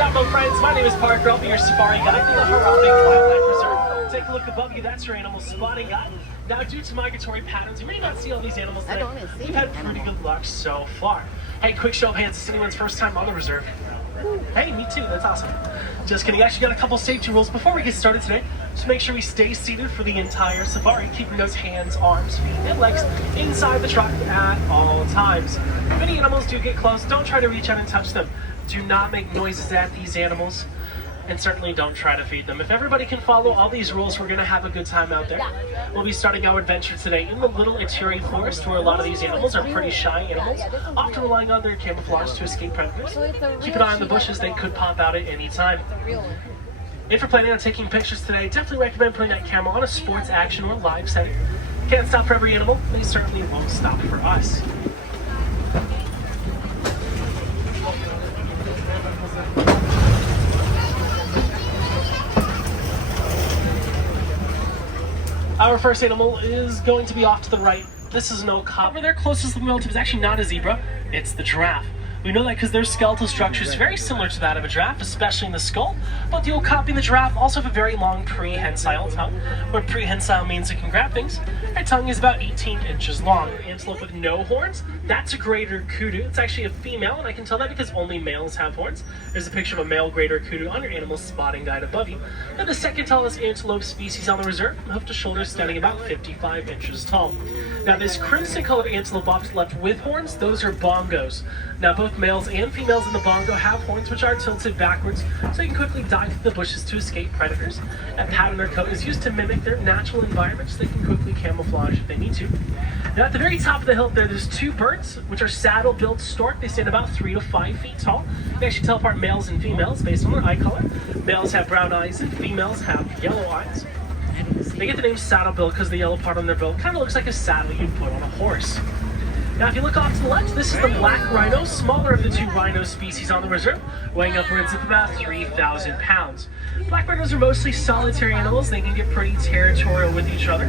Jumbo friends, my name is Parker. I'll be your safari guide to the Harambe Wildlife Reserve. Take a look above you, that's your animal spotting guide. Now, due to migratory patterns, you may not see all these animals today. We've had pretty good luck so far. Hey, quick show of hands, it's anyone's first time on the reserve. Hey, me too, that's awesome. Just kidding, actually got a couple safety rules before we get started today. Just make sure we stay seated for the entire safari, keeping those hands, arms, feet, and legs inside the truck at all times. If any animals do get close, don't try to reach out and touch them. Do not make noises at these animals, and certainly don't try to feed them. If everybody can follow all these rules, we're gonna have a good time out there. We'll be starting our adventure today in the little interior forest where a lot of these animals are pretty shy animals, often relying on their camouflage to escape predators. Keep an eye on the bushes, they could pop out at any time. If you're planning on taking pictures today, definitely recommend putting that camera on a sports, action, or live setting. Can't stop for every animal, they certainly won't stop for us. Our first animal is going to be off to the right. This is an old cop. However, their closest relative is actually not a zebra, it's the giraffe. We know that because their skeletal structure is very similar to that of a giraffe, especially in the skull, but the okapi and the giraffe also have a very long prehensile tongue. What prehensile means it can grab things. Their tongue is about 18 inches long. Antelope with no horns, that's a greater kudu. It's actually a female, and I can tell that because only males have horns. There's a picture of a male greater kudu on your animal spotting guide above you. And the second tallest antelope species on the reserve, hoof to shoulder, standing about 55 inches tall. Now this crimson colored antelope off to the left with horns, those are bongos. Now both males and females in the bongo have horns which are tilted backwards so you can quickly dive through the bushes to escape predators. That pattern their coat is used to mimic their natural environment so they can quickly camouflage if they need to. Now at the very top of the hill there's two birds which are saddle-billed stork. They stand about 3 to 5 feet tall. They actually tell apart males and females based on their eye color. Males have brown eyes and females have yellow eyes. They get the name saddle-bill because the yellow part on their bill kind of looks like a saddle you'd put on a horse. Now if you look off to the left, this is the black rhino, smaller of the two rhino species on the reserve, weighing upwards of about 3,000 pounds. Black rhinos are mostly solitary animals. They can get pretty territorial with each other.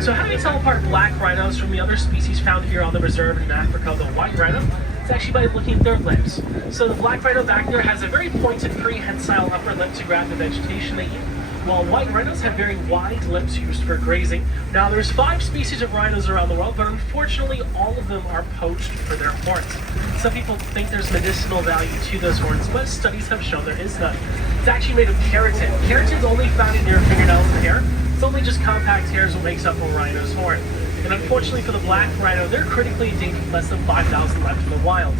So how do you tell apart black rhinos from the other species found here on the reserve in Africa, the white rhino? It's actually by looking at their limbs. So the black rhino back there has a very pointed prehensile upper lip to grab the vegetation they eat, while white rhinos have very wide lips used for grazing. Now there's 5 species of rhinos around the world, but unfortunately all of them are poached for their horns. Some people think there's medicinal value to those horns, but studies have shown there is none. It's actually made of keratin. Keratin's only found in your fingernails and hair. It's only just compact hairs what makes up a rhino's horn. And unfortunately for the black rhino, they're critically endangered, less than 5,000 left in the wild.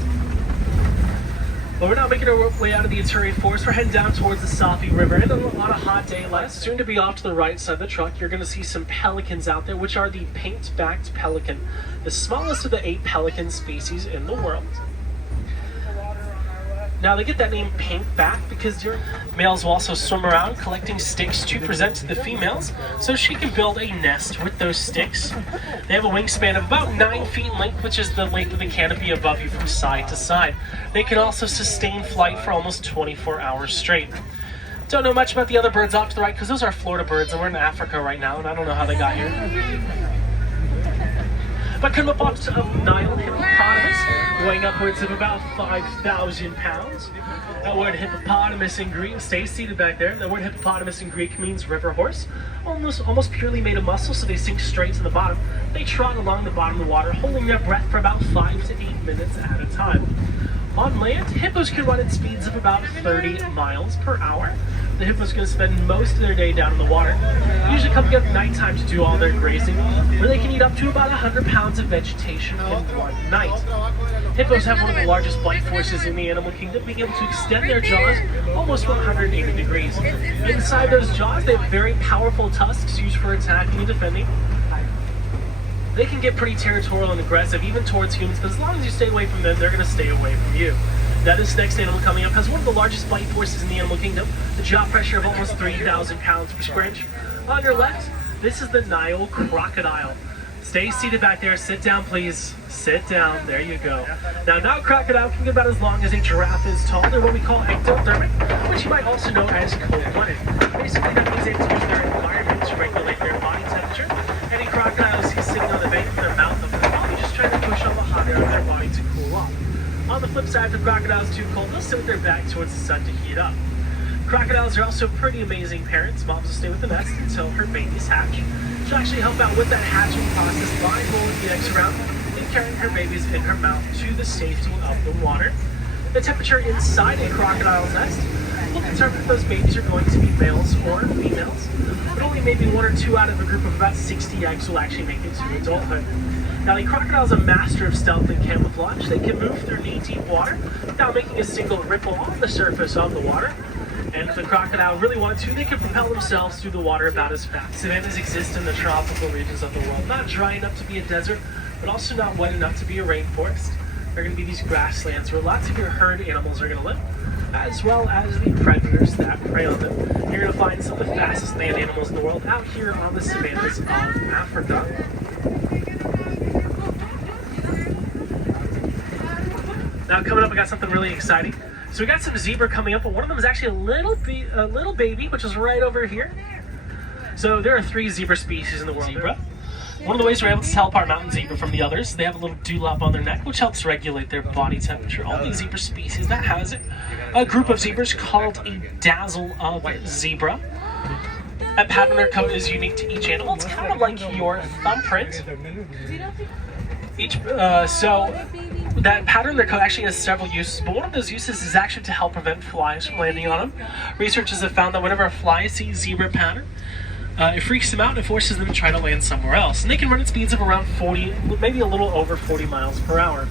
But we're now making our way out of the interior forest. We're heading down towards the Safi River and on a hot day left. Soon to be off to the right side of the truck, you're going to see some pelicans out there, which are the paint-backed pelican, the smallest of the 8 pelican species in the world. Now they get that name paint-back because your males will also swim around collecting sticks to present to the females so she can build a nest with those sticks. They have a wingspan of about 9 feet in length, which is the length of the canopy above you from side to side. They can also sustain flight for almost 24 hours straight. Don't know much about the other birds off to the right because those are Florida birds and we're in Africa right now and I don't know how they got here. But come up off of Nile hippopotamus, weighing upwards of about 5,000 pounds. That word hippopotamus in Greek, stay seated back there. That word hippopotamus in Greek means river horse. Almost purely made of muscle, so they sink straight to the bottom. They trot along the bottom of the water, holding their breath for about 5 to 8 minutes at a time. On land, hippos can run at speeds of about 30 miles per hour. The hippo's going to spend most of their day down in the water, usually coming up at nighttime to do all their grazing, where they can eat up to about 100 pounds of vegetation in one night. Hippos have one of the largest bite forces in the animal kingdom, being able to extend their jaws almost 180 degrees. Inside those jaws, they have very powerful tusks used for attacking and defending. They can get pretty territorial and aggressive, even towards humans, but as long as you stay away from them, they're going to stay away from you. Now this next animal coming up has one of the largest bite forces in the animal kingdom, the jaw pressure of almost 3,000 pounds per square inch. On your left, this is the Nile crocodile. Stay seated back there, sit down please, sit down, there you go. Now Nile crocodile can get about as long as a giraffe is tall. They're what we call ectothermic, which you might also know as cold-blooded. Basically that means they have to use their environment to regulate their body temperature. Any crocodile you see sitting on the bank with their mouth open, they're probably just trying to push up the hot air of their body to cool off. On the flip side, if the crocodile's too cold, they'll sit with their back towards the sun to heat up. Crocodiles are also pretty amazing parents. Moms will stay with the nest until her babies hatch. She'll actually help out with that hatching process by rolling the eggs around and carrying her babies in her mouth to the safety of the water. The temperature inside a crocodile's nest will determine if those babies are going to be males or females, but only maybe 1 or 2 out of a group of about 60 eggs will actually make it to adulthood. Now, the crocodile is a master of stealth and camouflage. They can move through knee-deep water without making a single ripple on the surface of the water. And if the crocodile really wanted to, they could propel themselves through the water about as fast. Savannas exist in the tropical regions of the world, not dry enough to be a desert, but also not wet enough to be a rainforest. There are going to be these grasslands where lots of your herd animals are going to live, as well as the predators that prey on them. You're going to find some of the fastest land animals in the world out here on the savannas of Africa. Now coming up, I got something really exciting. So we got some zebra coming up, but one of them is actually a little baby, which is right over here. So there are 3 zebra species in the world. Zebra. One of the ways we're able to tell apart mountain zebra from the others, they have a little dewlap on their neck, which helps regulate their body temperature. Only zebra species that has it. A group of zebras called a dazzle of zebra. That pattern on their coat is unique to each animal. It's kind of like your thumbprint. That pattern in their coat actually has several uses, but one of those uses is actually to help prevent flies from landing on them. Researchers have found that whenever a fly sees zebra pattern, it freaks them out and it forces them to try to land somewhere else. And they can run at speeds of around 40, maybe a little over 40 miles per hour.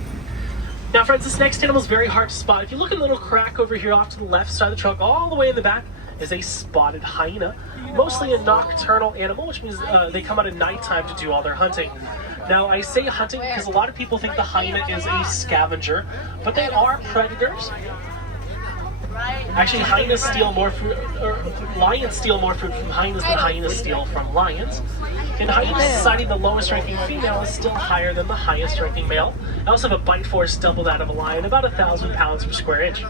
Now friends, this next animal is very hard to spot. If you look at a little crack over here off to the left side of the truck, all the way in the back is a spotted hyena. Mostly a nocturnal animal, which means they come out at nighttime to do all their hunting. Now, I say hunting because a lot of people think the hyena is a scavenger, but they are predators. Actually, hyenas steal more fruit, or lions steal more fruit from hyenas than hyenas steal from lions. In hyena society, the lowest ranking female is still higher than the highest ranking male. They also have a bite force double that of a lion, about 1,000 pounds per square inch.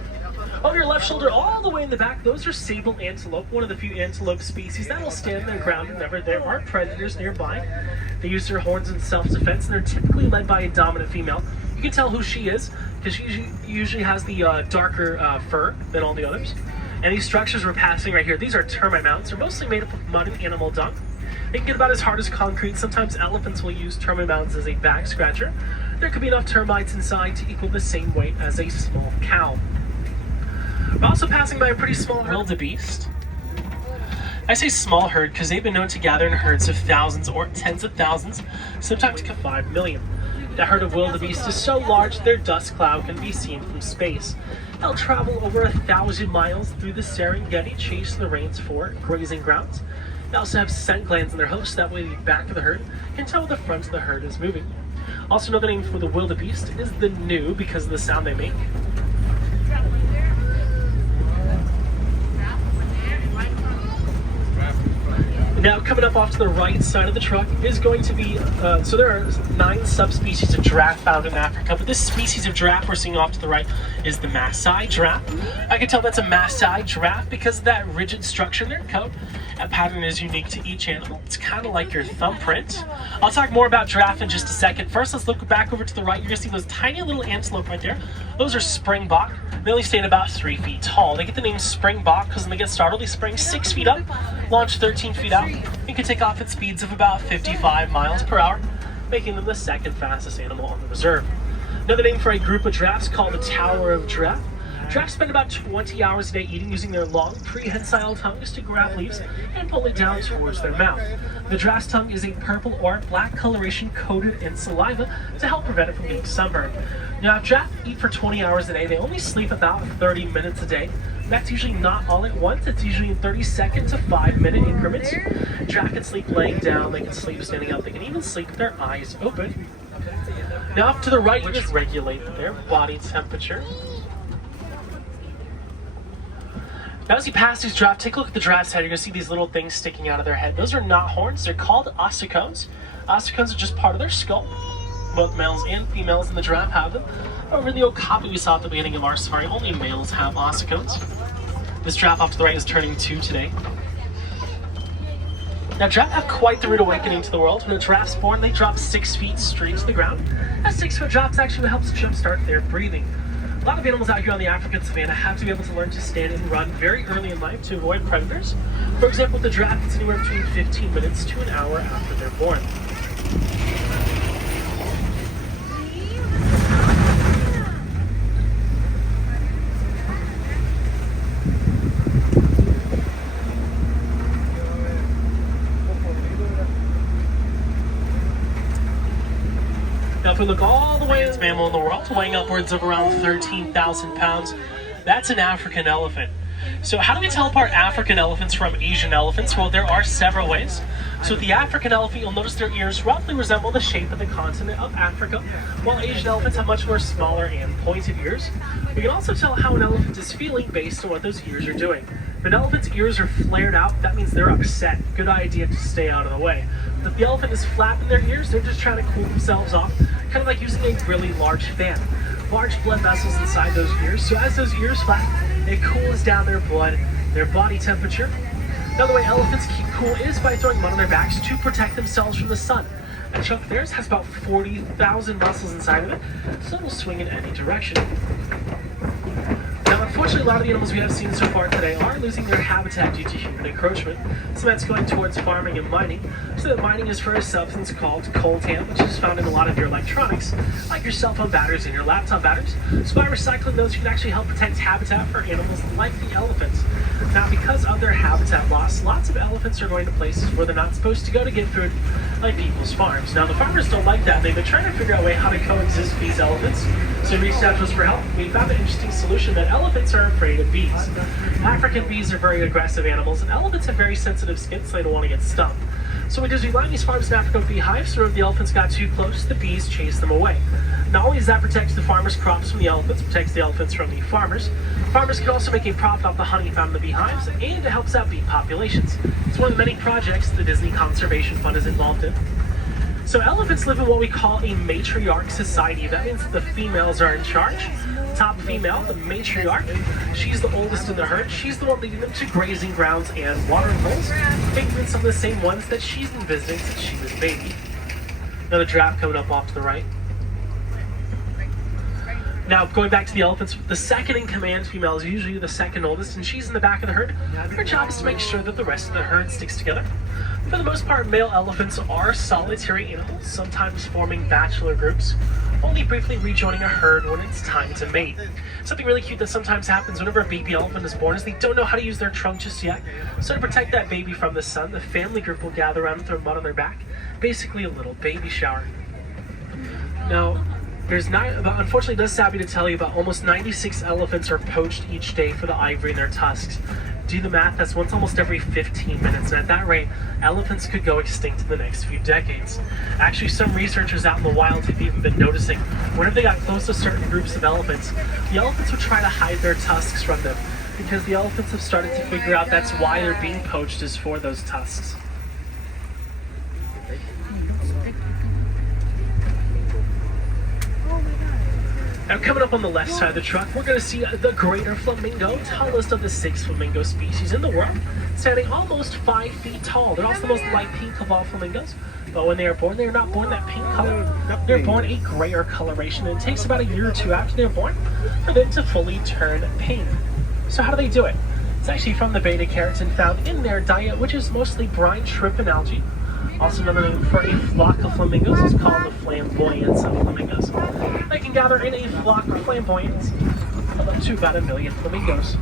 Over your left shoulder, all the way in the back, those are sable antelope, one of the few antelope species that will stand their ground whenever there are predators nearby. They use their horns in self-defense, and they're typically led by a dominant female. You can tell who she is, because she usually has the darker fur than all the others. And these structures we're passing right here, these are termite mounds. They're mostly made up of mud and animal dung. They can get about as hard as concrete. Sometimes elephants will use termite mounds as a back scratcher. There could be enough termites inside to equal the same weight as a small cow. We're also passing by a pretty small wildebeest. I say small herd because they've been known to gather in herds of thousands or tens of thousands, sometimes to 5 million. The herd of wildebeest is so large their dust cloud can be seen from space. They'll travel over 1,000 miles through the Serengeti, chasing the rains for grazing grounds. They also have scent glands in their hoofs, that way the back of the herd can tell when the front of the herd is moving. Also, another name for the wildebeest is the gnu because of the sound they make. Now, coming up off to the right side of the truck is going to be, so there are 9 subspecies of giraffe found in Africa, but this species of giraffe we're seeing off to the right is the Maasai giraffe. I can tell that's a Maasai giraffe because of that rigid structure in their coat. That pattern is unique to each animal. It's kind of like your thumbprint. I'll talk more about giraffe in just a second. First, let's look back over to the right. You're going to see those tiny little antelope right there. Those are springbok. They only stand about 3 feet tall. They get the name springbok because when they get startled, they spring 6 feet up, launch 13 feet out, and can take off at speeds of about 55 miles per hour, making them the second fastest animal on the reserve. Another name for a group of giraffes called the Tower of Giraffe. Giraffes spend about 20 hours a day eating using their long, prehensile tongues to grab leaves and pull it down towards their mouth. The giraffe's tongue is a purple or black coloration coated in saliva to help prevent it from being sunburned. Now, if giraffes eat for 20 hours a day, they only sleep about 30 minutes a day. That's usually not all at once. It's usually in 30-second to 5-minute increments. Giraffe can sleep laying down, they can sleep standing up, they can even sleep with their eyes open. Now, up to the right, you just regulate their body temperature. Now, as you pass these giraffes, take a look at the giraffe's head. You're going to see these little things sticking out of their head. Those are not horns. They're called ossicones. Ossicones are just part of their skull. Both males and females in the giraffe have them. Over in the okapi we saw at the beginning of our safari, only males have ossicones. This giraffe off to the right is turning 2 today. Now, giraffes have quite the rude awakening to the world. When a giraffe's born, they drop 6 feet straight to the ground. A 6-foot drop actually helps jumpstart their breathing. A lot of animals out here on the African savanna have to be able to learn to stand and run very early in life to avoid predators. For example, the giraffe gets anywhere between 15 minutes to an hour after they're born. Now, if we look all the way at this mammal in the world, weighing upwards of around 13,000 pounds, that's an African elephant. So how do we tell apart African elephants from Asian elephants? Well, there are several ways. So with the African elephant, you'll notice their ears roughly resemble the shape of the continent of Africa, while Asian elephants have much more smaller and pointed ears. We can also tell how an elephant is feeling based on what those ears are doing. If an elephant's ears are flared out, that means they're upset. Good idea to stay out of the way. But if the elephant is flapping their ears, they're just trying to cool themselves off, kind of like using a really large fan. Large blood vessels inside those ears, so as those ears flap, it cools down their blood, their body temperature. Another way elephants keep cool is by throwing mud on their backs to protect themselves from the sun. A chunk of theirs has about 40,000 muscles inside of it, so it'll swing in any direction. Now, unfortunately, a lot of the animals we have seen so far today are losing their habitat due to human encroachment. So that's going towards farming and mining. So that mining is for a substance called coltan, which is found in a lot of your electronics, like your cell phone batteries and your laptop batteries. So by recycling those, you can actually help protect habitat for animals like the elephants. Now, because of their habitat loss, lots of elephants are going to places where they're not supposed to go to get food, like people's farms. Now, the farmers don't like that. They've been trying to figure out a way how to coexist with these elephants. So we reached out to us for help. We found an interesting solution that elephants are afraid of bees. African bees are very aggressive animals, and elephants have very sensitive skin, so they don't want to get stung. So what we did is we lined these farms in Africa with beehives, so if the elephants got too close, the bees chased them away. Not only does that protect the farmers' crops from the elephants, protects the elephants from the farmers, farmers can also make a profit off the honey found in the beehives, and it helps out bee populations. It's one of the many projects the Disney Conservation Fund is involved in. So elephants live in what we call a matriarch society. That means that the females are in charge. Top female, the matriarch, she's the oldest in the herd. She's the one leading them to grazing grounds and watering holes, taking some of the same ones that she's been visiting since she was a baby. Another giraffe coming up off to the right. Now, going back to the elephants, the second in command female is usually the second oldest, and she's in the back of the herd. Her job is to make sure that the rest of the herd sticks together. For the most part, male elephants are solitary animals, sometimes forming bachelor groups, only briefly rejoining a herd when it's time to mate. Something really cute that sometimes happens whenever a baby elephant is born is they don't know how to use their trunk just yet. So to protect that baby from the sun, the family group will gather around and throw mud on their back, basically a little baby shower. Now, unfortunately, it does sad me to tell you, about almost 96 elephants are poached each day for the ivory in their tusks. Do the math, that's once almost every 15 minutes, and at that rate, elephants could go extinct in the next few decades. Actually, some researchers out in the wild have even been noticing whenever they got close to certain groups of elephants, the elephants would try to hide their tusks from them, because the elephants have started to figure out that's why they're being poached, is for those tusks. Now, coming up on the left side of the truck, we're going to see the greater flamingo, tallest of the 6 flamingo species in the world, standing almost 5 feet tall. They're also the most light pink of all flamingos, but when they are born, they are not born that pink color. They're born a grayer coloration, and it takes about a year or two after they're born for them to fully turn pink. So how do they do it? It's actually from the beta-carotene found in their diet, which is mostly brine, shrimp, and algae. Also, another name for a flock of flamingos is called the flamboyance of flamingos. They can gather in a flock of flamboyance of up to about 1 million flamingos.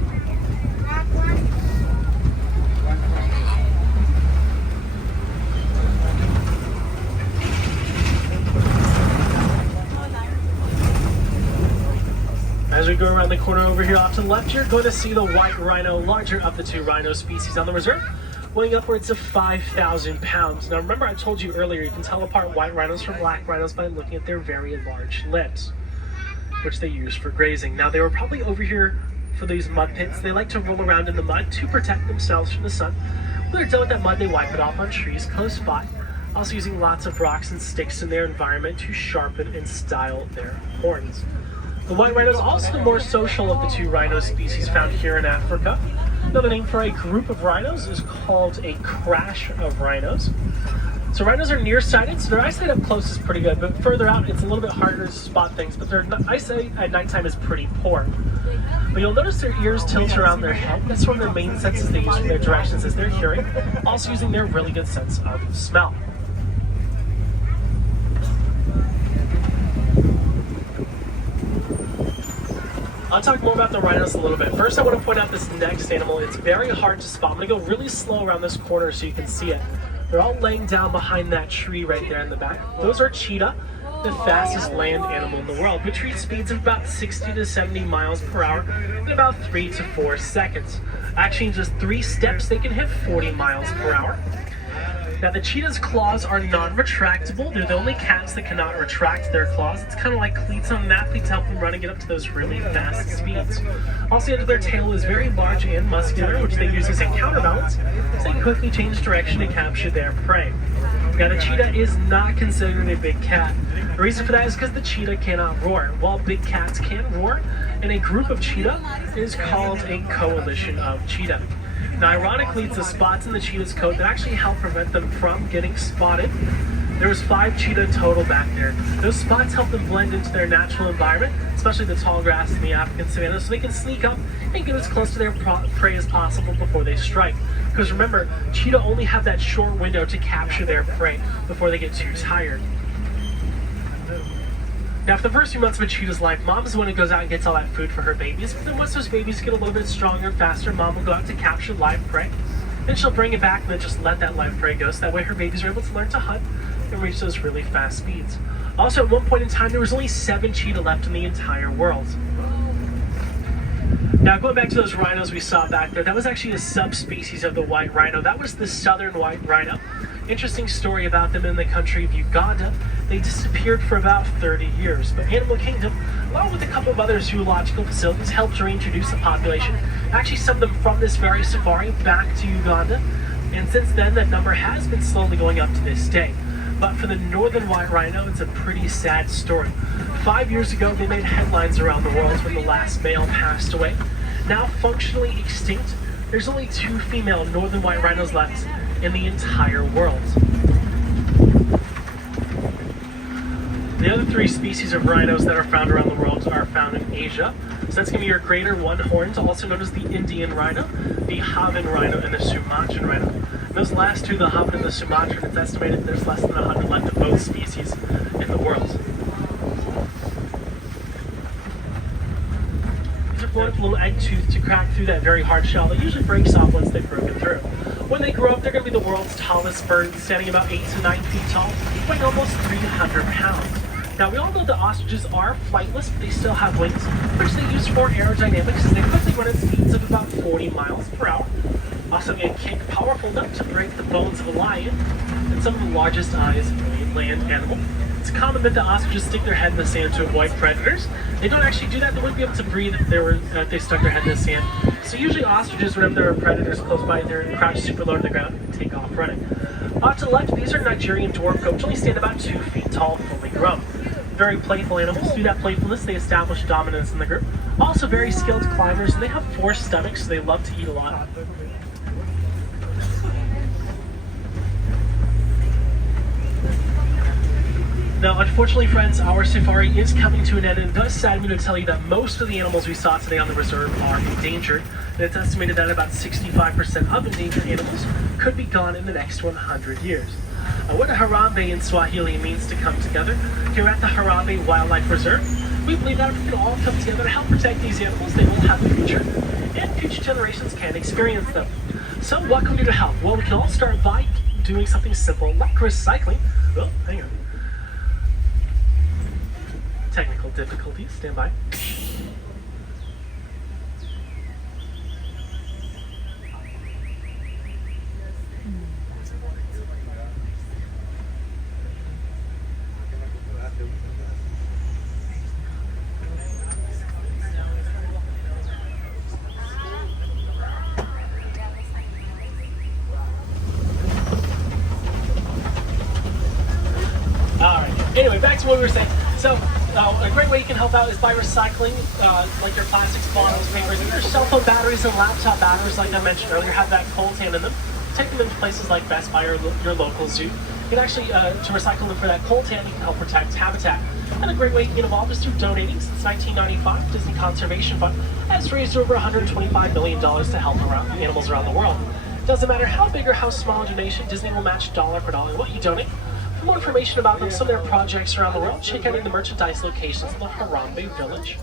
As we go around the corner over here off to the left, you're going to see the white rhino, larger of the 2 rhino species on the reserve, weighing upwards of 5,000 pounds. Now remember, I told you earlier, you can tell apart white rhinos from black rhinos by looking at their very large lips, which they use for grazing. Now, they were probably over here for these mud pits. They like to roll around in the mud to protect themselves from the sun. When they're done with that mud, they wipe it off on trees close by, also using lots of rocks and sticks in their environment to sharpen and style their horns. The white rhino is also the more social of the 2 rhino species found here in Africa. Another name for a group of rhinos is called a crash of rhinos. So rhinos are nearsighted, so their eyesight up close is pretty good, but further out it's a little bit harder to spot things, but their eyesight at nighttime is pretty poor. But you'll notice their ears tilt around their head. That's one of their main senses they use for their directions is their hearing, also using their really good sense of smell. I'll talk more about the rhinos a little bit. First, I want to point out this next animal. It's very hard to spot. I'm going to go really slow around this corner so you can see it. They're all laying down behind that tree right there in the back. Those are cheetah, the fastest land animal in the world, which reach speeds of about 60 to 70 miles per hour in about 3 to 4 seconds. Actually, in just 3 steps, they can hit 40 miles per hour. Now, the cheetah's claws are non-retractable. They're the only cats that cannot retract their claws. It's kind of like cleats on an athlete to help them run and get up to those really fast speeds. Also, the end of their tail is very large and muscular, which they use as a counterbalance, so they can quickly change direction to capture their prey. Now, the cheetah is not considered a big cat. The reason for that is because the cheetah cannot roar. While big cats can roar, and a group of cheetah is called a coalition of cheetah. Now, ironically, it's the spots in the cheetah's coat that actually help prevent them from getting spotted. There was 5 cheetah total back there. Those spots help them blend into their natural environment, especially the tall grass in the African savanna, so they can sneak up and get as close to their prey as possible before they strike. Because remember, cheetah only have that short window to capture their prey before they get too tired. Now, for the first few months of a cheetah's life, mom is the one who goes out and gets all that food for her babies, but then once those babies get a little bit stronger and faster, mom will go out to capture live prey. Then she'll bring it back and then just let that live prey go, so that way her babies are able to learn to hunt and reach those really fast speeds. Also, at one point in time, there was only 7 cheetah left in the entire world. Now, going back to those rhinos we saw back there, that was actually a subspecies of the white rhino. That was the southern white rhino. Interesting story about them in the country of Uganda. They disappeared for about 30 years, but Animal Kingdom, along with a couple of other zoological facilities, helped reintroduce the population, actually some of them from this very safari, back to Uganda, and since then that number has been slowly going up to this day. But for the northern white rhino, it's a pretty sad story. 5 years ago, they made headlines around the world when the last male passed away. Now functionally extinct, there's only 2 female northern white rhinos left in the entire world. The other 3 species of rhinos that are found around the world are found in Asia. So that's going to be your greater one-horned, also known as the Indian rhino, the Javan rhino, and the Sumatran rhino. And those last 2, the Javan and the Sumatran, it's estimated there's less than 100 left of both species in the world. These are born with a little egg tooth to crack through that very hard shell that usually breaks off once they've broken through. When they grow up, they're going to be the world's tallest bird, standing about 8 to 9 feet tall, weighing almost 300 pounds. Now, we all know that ostriches are flightless, but they still have wings, which they use for aerodynamics, as they quickly run at speeds of about 40 miles per hour. Also, a kick powerful enough to break the bones of a lion, and some of the largest eyes of any land animal. It's common that the ostriches stick their head in the sand to avoid predators. They don't actually do that. They wouldn't be able to breathe if they stuck their head in the sand. So usually ostriches, whenever there are predators close by, they're crouched super low to the ground and take off running. Off to the left, these are Nigerian dwarf goats, which only stand about 2 feet tall, fully grown. Very playful animals. Through that playfulness, they establish dominance in the group. Also very skilled climbers, and they have 4 stomachs, so they love to eat a lot. Now, unfortunately, friends, our safari is coming to an end, and it does sadden me to tell you that most of the animals we saw today on the reserve are endangered, and it's estimated that about 65% of endangered animals could be gone in the next 100 years. What Harambe in Swahili means to come together, here at the Harambe Wildlife Reserve, we believe that if we can all come together to help protect these animals, they will have a future, and future generations can experience them. So what can we do to help? Well, we can all start by doing something simple, like recycling. Oh, hang on. Technical difficulties, stand by. Anyway, back to what we were saying. So, a great way you can help out is by recycling, like your plastics, bottles, papers, your cell phone batteries and laptop batteries, like I mentioned earlier, have that cold tan in them. Take them into places like Best Buy or your local zoo. You can actually, to recycle them for that coltan, you can help protect habitat. And a great way to get involved is through donating. Since 1995, Disney Conservation Fund has raised over $125 million to help animals around the world. Doesn't matter how big or how small a donation, Disney will match dollar for dollar what you donate. For more information about them, some of their projects around the world, check out the merchandise locations in the Harambe Village.